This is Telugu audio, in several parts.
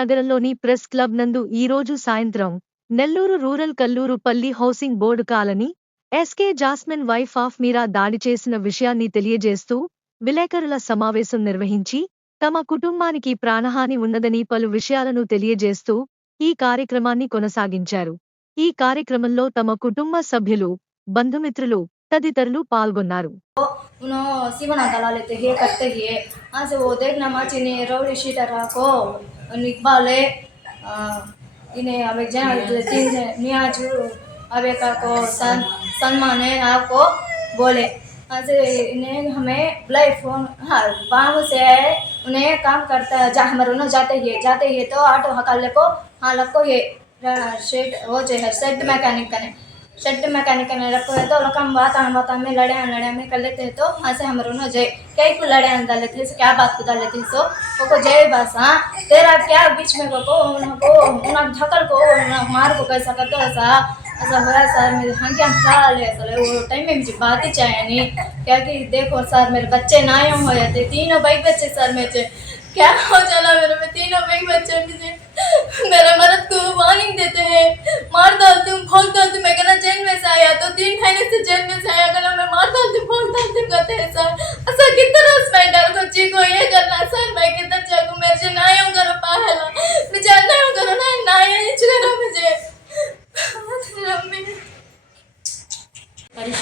నగరంలోని ప్రెస్ క్లబ్ నందు ఈరోజు సాయంత్రం Nellore rural Kalluru Palli housing board colony S K Jasmine wife of Meera దాడి చేసిన విషయాన్ని తెలియజేస్తూ విలేకరుల సమావేశం నిర్వహించి తమ కుటుంబానికి ప్రాణహాని ఉన్నదని పలు విషయాలను తెలియజేస్తూ ఈ కార్యక్రమాన్ని కొనసాగించారు ఈ కార్యక్రమంలో తమ కుటుంబ సభ్యులు బంధుమిత్రులు తదితరులు పాల్గొన్నారు उन्होंने सीवना दला लेते हैं करते हैं आज वो देखना माची ने रौड़ी शीटर को ಇಕ್ಬಾಲೆ ಇನ್ನು ಆಮೇಲೆ ಜನ ತಿಂದೆ ನಿಯಾಜು आवेका को सन है आपको बोले ऐसे इन्हें हमें ब्लैक फ़ोन हाँ बाम से उन्हें काम करता है जा हमारे उन्हें जाते ही जाते ही तो ऑटो हकाले को हाँ लग को ये सेट हो जाए शेड मैकेनिक कने शेड मैकेनिक ने रखो है तो लोग हम बात हम बात में लड़े लड़े में कर लेते हैं तो वहाँ से हम दोनों जय। क्या को लड़े डाल लेते हैं क्या बात को डाल लेते हैं सो? वो को जय बस हाँ? तेरा क्या बीच में को उनको उन्हें ढकल को उन्हें मार को कैसा करते हो ऐसा? ऐसा हुआ सर, मेरे हाँ क्या क्या ले सर वो टाइम में मुझे बात ही चाहिए नहीं। क्या कि देखो सर, मेरे बच्चे नायम हो जाते तीनों बाइक बच्चे सर मेरे क्या हो चला मेरे में, तीनों बाइक बच्चे मुझे?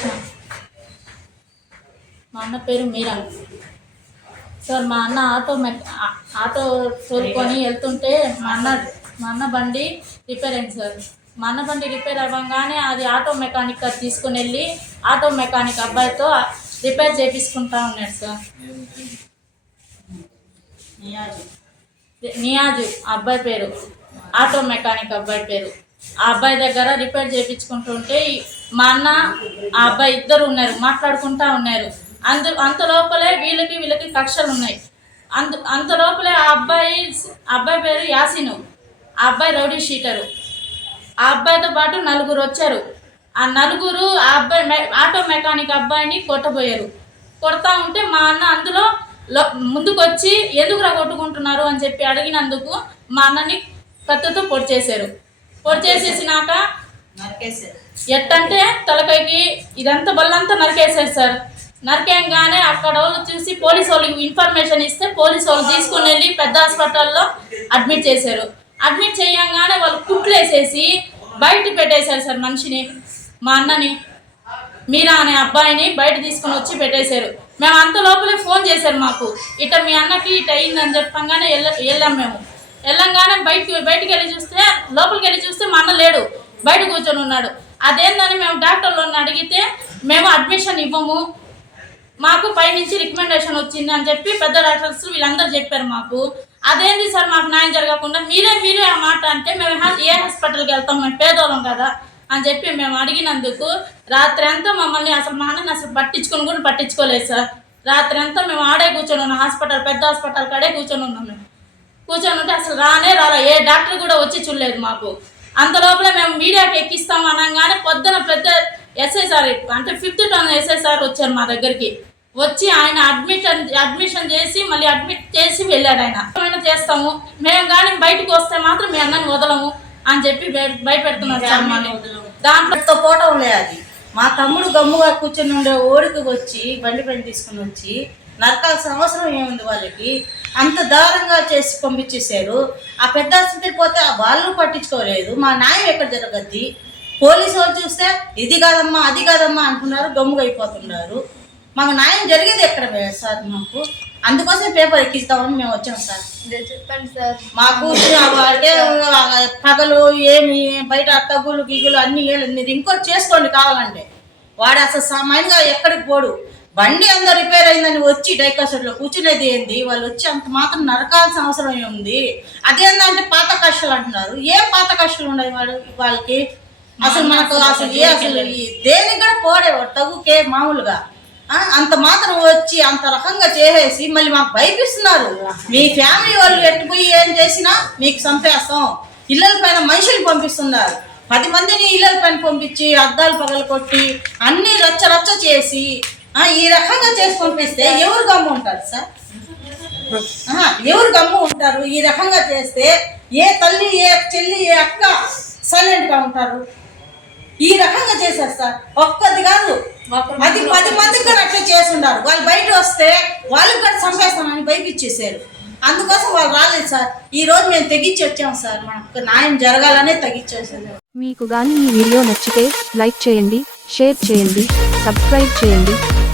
కృష్ణ. మా అన్న పేరు మీరా. సార్ మా అన్న ఆటో మెక్ ఆటో తోలుకొని వెళ్తుంటే మా అన్న మా అన్న బండి రిపేర్ అయింది సార్. మా అన్న బండి రిపేర్ అవ్వగానే అది ఆటో మెకానిక్ తీసుకుని వెళ్ళి ఆటో మెకానిక్ అబ్బాయితో రిపేర్ చేపించుకుంటా ఉన్నాడు సార్. నియాజు. అబ్బాయి పేరు. ఆటో మెకానిక్ అబ్బాయి పేరు. ఆ అబ్బాయి దగ్గర రిపేర్ చేయించుకుంటుంటే మా అన్న ఆ అబ్బాయి ఇద్దరు ఉన్నారు మాట్లాడుకుంటా ఉన్నారు. అందు అంత లోపలే వీళ్ళకి వీళ్ళకి కక్షలు ఉన్నాయి. అంత అంత లోపలే ఆ అబ్బాయి అబ్బాయి పేరు యాసిను. ఆ అబ్బాయి రౌడీ షీటరు. ఆ అబ్బాయితో పాటు నలుగురు వచ్చారు. ఆ నలుగురు ఆ అబ్బాయి మె- ఆటో మెకానిక్ అబ్బాయిని కొట్టబోయారు. కొడతా ఉంటే మా అన్న అందులో ముందుకు వచ్చి ఎందుకురా కొట్టుకుంటున్నారు అని చెప్పి అడిగినందుకు మా అన్నని కత్తితో పొడి చేశారు పొడి చేసేసినాక ఎట్టంటే తలకాయకి ఇదంతా బల్లంతా నరికేశారు సార్. నరికేయంగానే అక్కడ వాళ్ళు చూసి పోలీసు వాళ్ళకి ఇన్ఫర్మేషన్ ఇస్తే పోలీసు వాళ్ళు తీసుకుని వెళ్ళి పెద్ద హాస్పిటల్లో అడ్మిట్ చేశారు. అడ్మిట్ చేయంగానే వాళ్ళు కుట్లేసేసి బయట పెట్టేశారు సార్ మనిషిని మా అన్నని మీరా అనే అబ్బాయిని బయట తీసుకొని వచ్చి పెట్టేశారు. మేము అంత లోపలే ఫోన్ చేశారు మాకు. ఇట మీ అన్నకి ఇట అయిందని చెప్పంగానే వెళ్ళ వెళ్ళాం మేము. వెళ్ళంగానే బయటికి బయటికి వెళ్ళి చూస్తే లోపలికి వెళ్ళి చూస్తే మా అన్న లేడు. బయట కూర్చొని ఉన్నాడు. అదేందని మేము డాక్టర్లను అడిగితే మేము అడ్మిషన్ ఇవ్వము. మాకు పైనుంచి రికమెండేషన్ వచ్చింది అని చెప్పి పెద్ద డాక్టర్స్ వీళ్ళందరూ చెప్పారు మాకు. అదేంది సార్ మాకు న్యాయం జరగకుండా? మీరే మీరే ఆ మాట అంటే మేము ఏ హాస్పిటల్కి వెళ్తాం? మేము పేదోళ్ళం కదా అని చెప్పి మేము అడిగినందుకు రాత్రి అంతా మమ్మల్ని అసలు మా అన్నని అసలు పట్టించుకొని కూడా పట్టించుకోలేదు సార్. రాత్రి అంతా మేము ఆడే కూర్చొని ఉన్నాం. హాస్పిటల్ పెద్ద హాస్పిటల్ కాడే కూర్చొని ఉన్నాం మేము. కూర్చొని ఉంటే అసలు రానే రాలే. ఏ డాక్టర్ కూడా వచ్చి చూడలేదు మాకు. అంత లోపల మేము మీడియాకి ఎక్కిస్తాం అనగానే పొద్దున పెద్ద ఎస్ఐ సార్ అంటే ఫిఫ్త్ టర్న్ ఎస్ఐ సార్ వచ్చారు మా దగ్గరికి. వచ్చి ఆయన అడ్మిషన్ అడ్మిషన్ చేసి మళ్ళీ అడ్మిట్ చేసి వెళ్ళాడు ఆయన. ఏమైనా చేస్తాము? మేము కానీ బయటకు వస్తే మాత్రం మీ అన్నని వదలము అని చెప్పి భయ- భయపెడుతున్నారు దాంట్లో తో పోవటంలే అది. మా తమ్ముడు గమ్ముగా కూర్చొని ఉండే ఓడికి వచ్చి బండి పైన తీసుకుని వచ్చి నరకాల్సిన అవసరం ఏముంది వాళ్ళకి? అంత దారుణంగా చేసి పంపించేశారు. ఆ పెద్ద ఆసుపత్రి పోతే ఆ వాళ్ళు పట్టించుకోలేదు. మా న్యాయం ఎక్కడ జరగద్ది? పోలీసు వాళ్ళు చూస్తే ఇది కాదమ్మా అది కాదమ్మా అంటున్నారు గమ్ముగా అయిపోతున్నారు. మాకు న్యాయం జరిగేది ఎక్కడ సార్ మాకు? అందుకోసం పేపర్ ఎక్కిస్తామని మేము వచ్చాం సార్. చెప్పండి సార్. మాకు పగలు ఏమి బయట తగ్గులు గిగులు అన్ని మీరు ఇంకోటి చేసుకోండి కావాలంటే. వాడు అసలు సామాన్యంగా ఎక్కడికి పోడు. బండి అంతా రిపేర్ అయిందని వచ్చి డైకాసెట్లో కూర్చునేది ఏంది? వాళ్ళు వచ్చి అంత మాత్రం నరకాల్సిన అవసరం ఏముంది? అదేందంటే పాత కష్టాలు అంటున్నారు. ఏ పాత కష్టాలు ఉన్నాయి వాడు వాళ్ళకి? అసలు మనకు అసలు ఏ అసలు దేనికి కూడా పోడేవాడు తగుకే మామూలుగా. అంత మాత్రం వచ్చి అంత రకంగా చేసేసి మళ్ళీ మాకు భయపిస్తున్నారు. మీ ఫ్యామిలీ వాళ్ళు ఎట్టుపోయి ఏం చేసినా మీకు చంపేస్తాం ఇళ్ళల పైన మనుషులు పంపిస్తున్నారు. పది మందిని ఇళ్ళల పైన పంపించి అద్దాలు పగలు కొట్టి అన్ని రచ్చ రచ్చ చేసి ఈ రకంగా చేసి పంపిస్తే ఎవరు గమ్ము ఉంటారు సార్ ఎవరు గమ్ము ఉంటారు? ఈ రకంగా చేస్తే ఏ తల్లి ఏ చెల్లి ఏ అక్క సైలెంట్గా ఉంటారు? ఈ రకంగా చేశారు సార్ ఒక్కది కాదు. అది పది మందికి కూడా అట్లా చేసి ఉన్నారు వాళ్ళు బయట వస్తే వాళ్ళకి కూడా చంపేస్తామని భయపిచ్చేసారు అందుకోసం వాళ్ళు రాలేదు సార్ ఈ రోజు మేము తెగించి వచ్చాం సార్ మనకు న్యాయం జరగాలనే తెగించేసారు మీకు గాని ఈ వీడియో నచ్చితే లైక్ చేయండి షేర్ చేయండి సబ్స్క్రైబ్ చేయండి.